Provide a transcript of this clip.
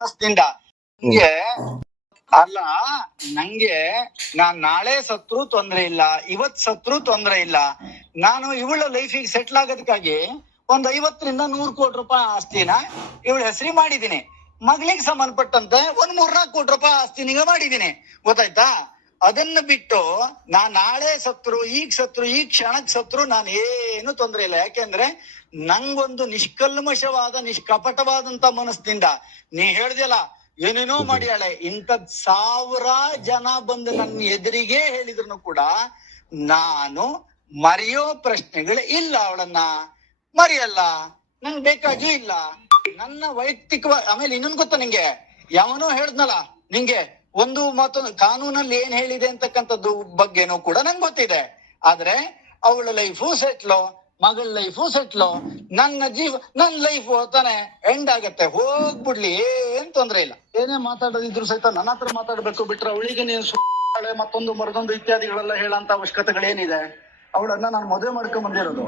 ಮನಸ್ಸಿಂದ ನಂಗೆ ಅಲ್ಲ, ನಂಗೆ ನಾನ್ ನಾಳೆ ಸತ್ರು ತೊಂದ್ರೆ ಇಲ್ಲ, ಇವತ್ ಸತ್ರು ತೊಂದ್ರೆ ಇಲ್ಲ. ನಾನು ಇವಳ ಲೈಫಿಗೆ ಸೆಟ್ಲ್ ಆಗೋದಕ್ಕಾಗಿ ಒಂದ್ 50 ರಿಂದ 100 ಕೋಟಿ ರೂಪಾಯಿ ಆಸ್ತಿನ ಇವಳ ಹೆಸರಿ ಮಾಡಿದೀನಿ. ಮಗಳಿಗೆ ಸಂಬಂಧಪಟ್ಟಂತೆ ಒಂದ್ 3-4 ಕೋಟಿ ರೂಪಾಯಿ ಆಸ್ತಿನಿಗ ಮಾಡಿದೀನಿ. ಗೊತ್ತಾಯ್ತಾ? ಅದನ್ನ ಬಿಟ್ಟು ನಾನ್ ನಾಳೆ ಸತ್ರು, ಈಗ ಸತ್ರು, ಈ ಕ್ಷಣಕ್ ಸತ್ರು ನಾನು ಏನು ತೊಂದ್ರೆ ಇಲ್ಲ. ಯಾಕೆಂದ್ರೆ ನಂಗೊಂದು ನಿಷ್ಕಲ್ಮಶವಾದ ನಿಷ್ಕಪಟವಾದಂತ ಮನಸ್ಸಿನಿಂದ ನೀ ಹೇಳ್ದಲ್ಲ ಏನೇನೋ ಮಾಡ್ಯಾಳೆ. ಇಂಥದ್ 1000 ಜನ ಬಂದು ನನ್ನ ಎದುರಿಗೆ ಹೇಳಿದ್ರು ಕೂಡ ನಾನು ಮರೆಯೋ ಪ್ರಶ್ನೆಗಳು ಇಲ್ಲ. ಅವಳನ್ನ ಮರೆಯಲ್ಲ, ನಂಗೆ ಬೇಕಾಗಿ ಇಲ್ಲ. ನನ್ನ ವೈಯಕ್ತಿಕವಾಗಿ ಆಮೇಲೆ ಇನ್ನೊಂದು ಗೊತ್ತಾ ನಿಂಗೆ, ಯಾವನೋ ಹೇಳ್ದ್ನಲ್ಲ ನಿಂಗೆ ಒಂದು ಮತ್ತೊಂದು ಕಾನೂನಲ್ಲಿ ಏನ್ ಹೇಳಿದೆ ಅಂತಕ್ಕಂಥದ್ದು ಬಗ್ಗೆನೂ ಕೂಡ ನಂಗೆ ಗೊತ್ತಿದೆ. ಆದ್ರೆ ಅವಳ ಲೈಫು ಸೆಟ್ಲು, ಮಗಳ ಲೈಫು ಸೆಟ್ಲು, ನನ್ನ ಲೈಫ್ ತಾನೆ ಎಂಡ್ ಆಗತ್ತೆ. ಹೋಗ್ಬಿಡ್ಲಿ, ಏನ್ ತೊಂದ್ರೆ ಇಲ್ಲ. ಏನೇ ಮಾತಾಡೋದಿದ್ರು ಸಹಿತ ನನ್ನ ಹತ್ರ ಮಾತಾಡ್ಬೇಕು ಬಿಟ್ರೆ ಅವಳಿಗೆ ನೀನು ಮತ್ತೊಂದು ಮರದೊಂದು ಇತ್ಯಾದಿಗಳೆಲ್ಲ ಹೇಳಂತ ಅವಶ್ಯಕತೆಗಳೇನಿದೆ? ಅವಳನ್ನ ನಾನು ಮದುವೆ ಮಾಡ್ಕೊಂಡ್ ಬಂದಿರೋದು.